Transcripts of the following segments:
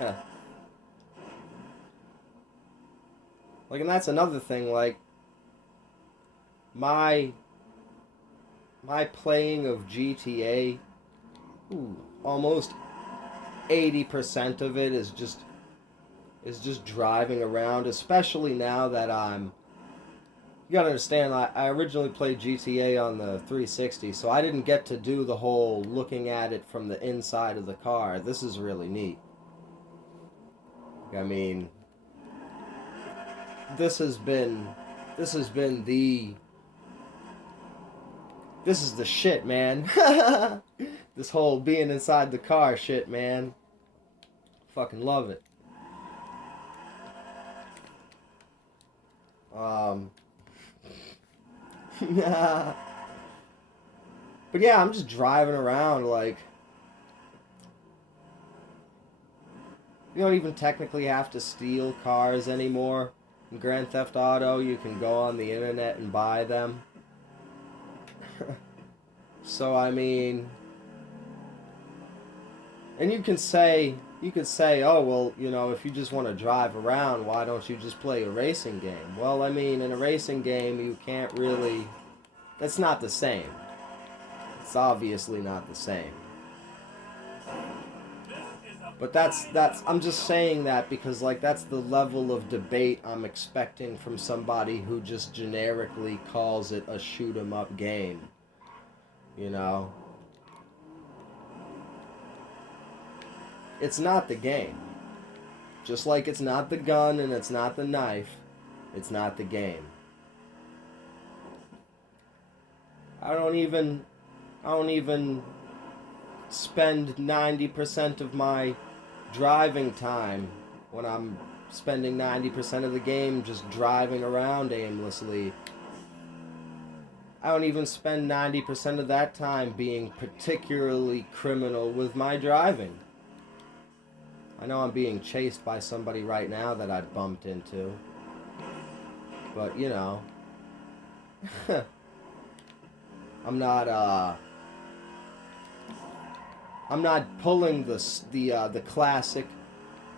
Like, and that's another thing, like, my my playing of GTA, ooh, almost 80% of it is just driving around, especially now that you gotta understand, I originally played GTA on the 360, so I didn't get to do the whole looking at it from the inside of the car. This is really neat. I mean, this has been this has been the this is the shit, man. This whole being inside the car shit, man. Fucking love it. Um, but yeah, I'm just driving around like you don't even technically have to steal cars anymore. In Grand Theft Auto, you can go on the internet and buy them. So I mean, and you could say, oh well, you know, if you just want to drive around, why don't you just play a racing game? Well, I mean, in a racing game, you can't really. That's not the same. It's obviously not the same. But that's I'm just saying that because like that's the level of debate I'm expecting from somebody who just generically calls it a shoot 'em up game. You know, it's not the game. Just like it's not the gun and it's not the knife, it's not the game. I don't even I don't even spend 90% of my driving time when I'm spending 90% of the game just driving around aimlessly. I don't even spend 90% of that time being particularly criminal with my driving. I know I'm being chased by somebody right now that I bumped into. But, you know, I'm not I'm not pulling the classic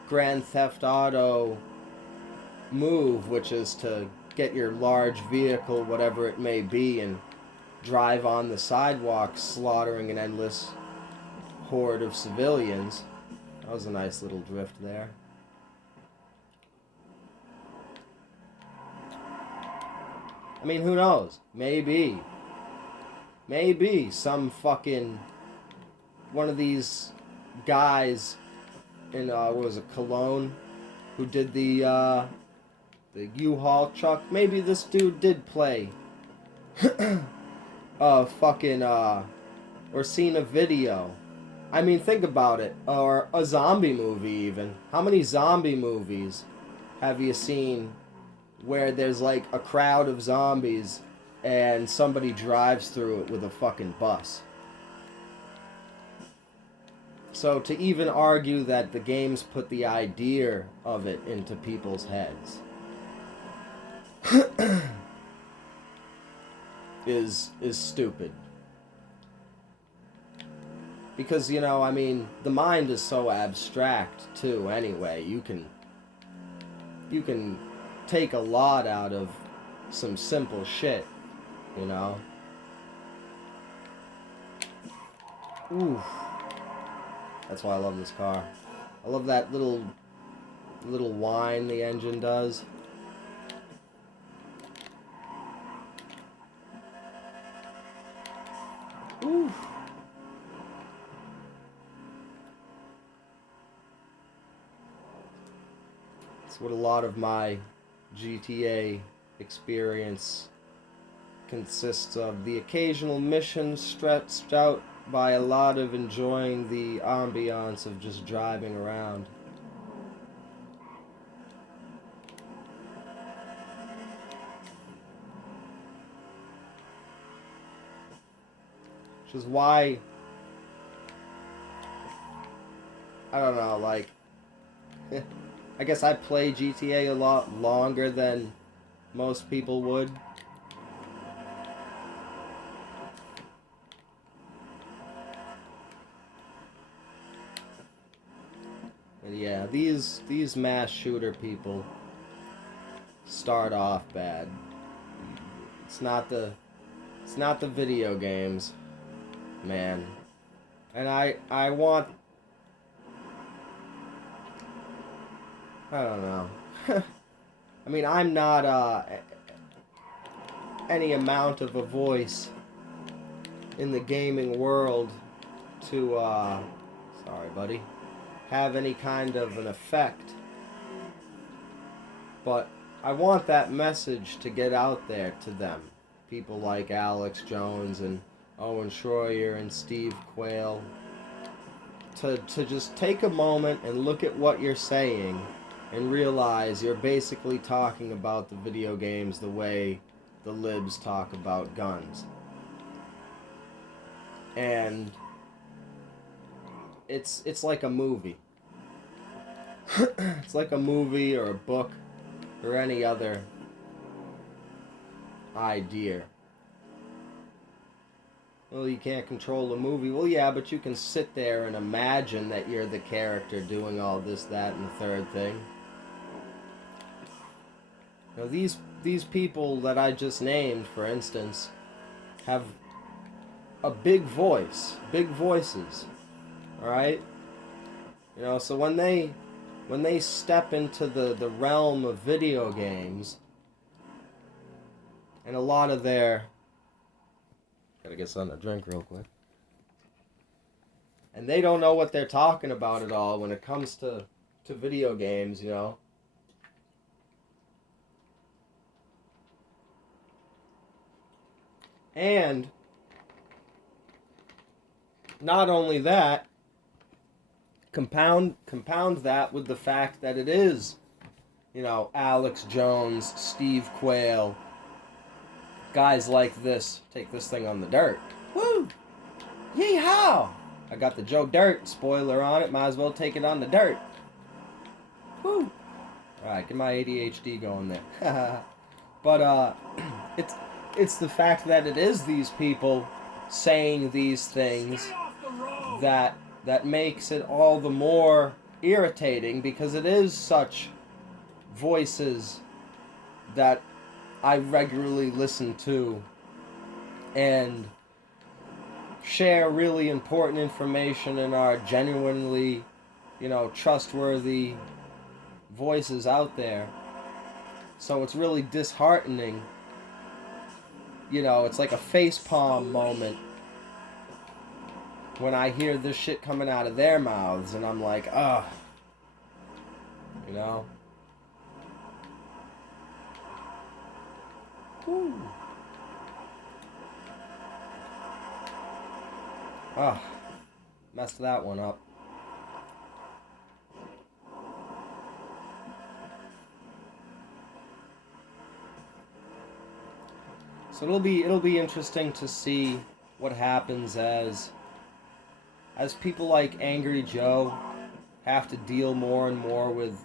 Grand Theft Auto move, which is to get your large vehicle, whatever it may be, and drive on the sidewalk, slaughtering an endless horde of civilians. That was a nice little drift there. I mean, who knows? Maybe some fucking one of these guys in what was it, Cologne, who did the U-Haul truck. Maybe this dude did play fucking or seen a video. I mean, think about it. Or a zombie movie even. How many zombie movies have you seen where there's like a crowd of zombies and somebody drives through it with a fucking bus? So to even argue that the games put the idea of it into people's heads is stupid. Because, you know, I mean, the mind is so abstract too anyway. You can take a lot out of some simple shit, you know. Ooh. That's why I love this car. I love that little whine the engine does. Ooh. It's what a lot of my GTA experience consists of. The occasional mission stretched out by a lot of enjoying the ambiance of just driving around. Which is why, I don't know, like, I guess I play GTA a lot longer than most people would. And yeah, these mass shooter people start off bad. It's not the video games, man. And I want, I don't know. I mean, I'm not any amount of a voice in the gaming world to sorry buddy, have any kind of an effect. But I want that message to get out there to them. People like Alex Jones and Owen Schroyer and Steve Quayle. To just take a moment and look at what you're saying and realize you're basically talking about the video games the way the libs talk about guns. And it's like a movie. It's like a movie or a book or any other idea. Well, you can't control a movie. Well, yeah, but you can sit there and imagine that you're the character doing all this, that, and the third thing. Now, these people that I just named, for instance, have a big voice, big voices. All right? You know, so when they step into the realm of video games, and a lot of their... Gotta get something to drink real quick. And they don't know what they're talking about at all when it comes to video games, you know. And not only that, compound that with the fact that it is, you know, Alex Jones, Steve Quayle, guys like this take this thing on the dirt. Woo! Yee-haw! I got the Joe Dirt spoiler on it. Might as well take it on the dirt. Woo! Alright, get my ADHD going there. But it's the fact that it is these people saying these things that makes it all the more irritating, because it is such voices that I regularly listen to and share really important information and are genuinely, you know, trustworthy voices out there. So it's really disheartening. You know, it's like a facepalm moment when I hear this shit coming out of their mouths, and I'm like, ugh. You know? Woo. Ah, messed that one up. So it'll be interesting to see what happens as people like Angry Joe have to deal more and more with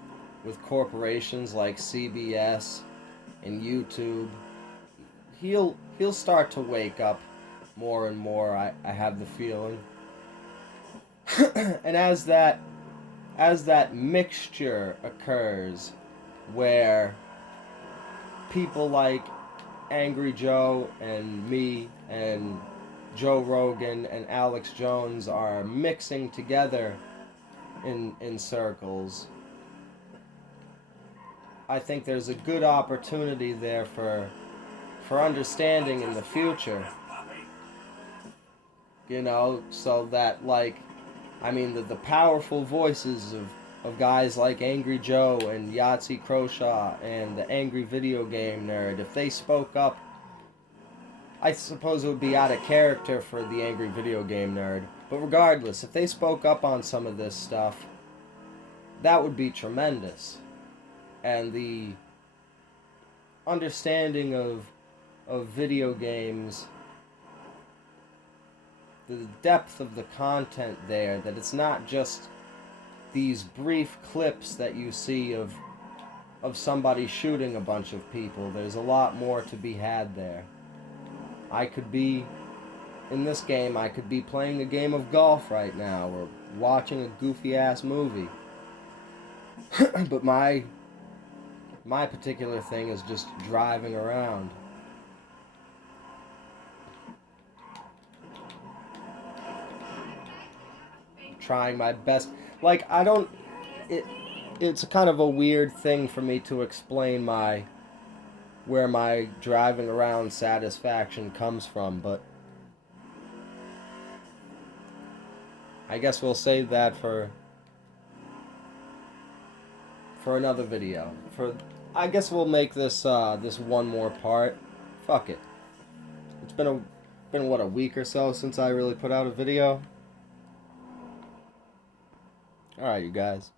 corporations like CBS and YouTube. He'll start to wake up more and more, I have the feeling. And as that mixture occurs where people like Angry Joe and me and Joe Rogan and Alex Jones are mixing together in circles, I think there's a good opportunity there for understanding in the future. You know, so that, like, I mean, the powerful voices of guys like Angry Joe and Yahtzee Croshaw and the Angry Video Game Nerd, if they spoke up, I suppose it would be out of character for the Angry Video Game Nerd, but regardless, if they spoke up on some of this stuff, that would be tremendous. And the understanding of video games, the depth of the content there, that it's not just these brief clips that you see of somebody shooting a bunch of people. There's a lot more to be had there. I could be, in this game, I could be playing a game of golf right now, or watching a goofy-ass movie. But my particular thing is just driving around. Trying my best. Like, I don't. It's kind of a weird thing for me to explain where my driving around satisfaction comes from, but I guess we'll save that for another video. I guess we'll make this this one more part. Fuck it. It's been what, a week or so since I really put out a video. All right, you guys.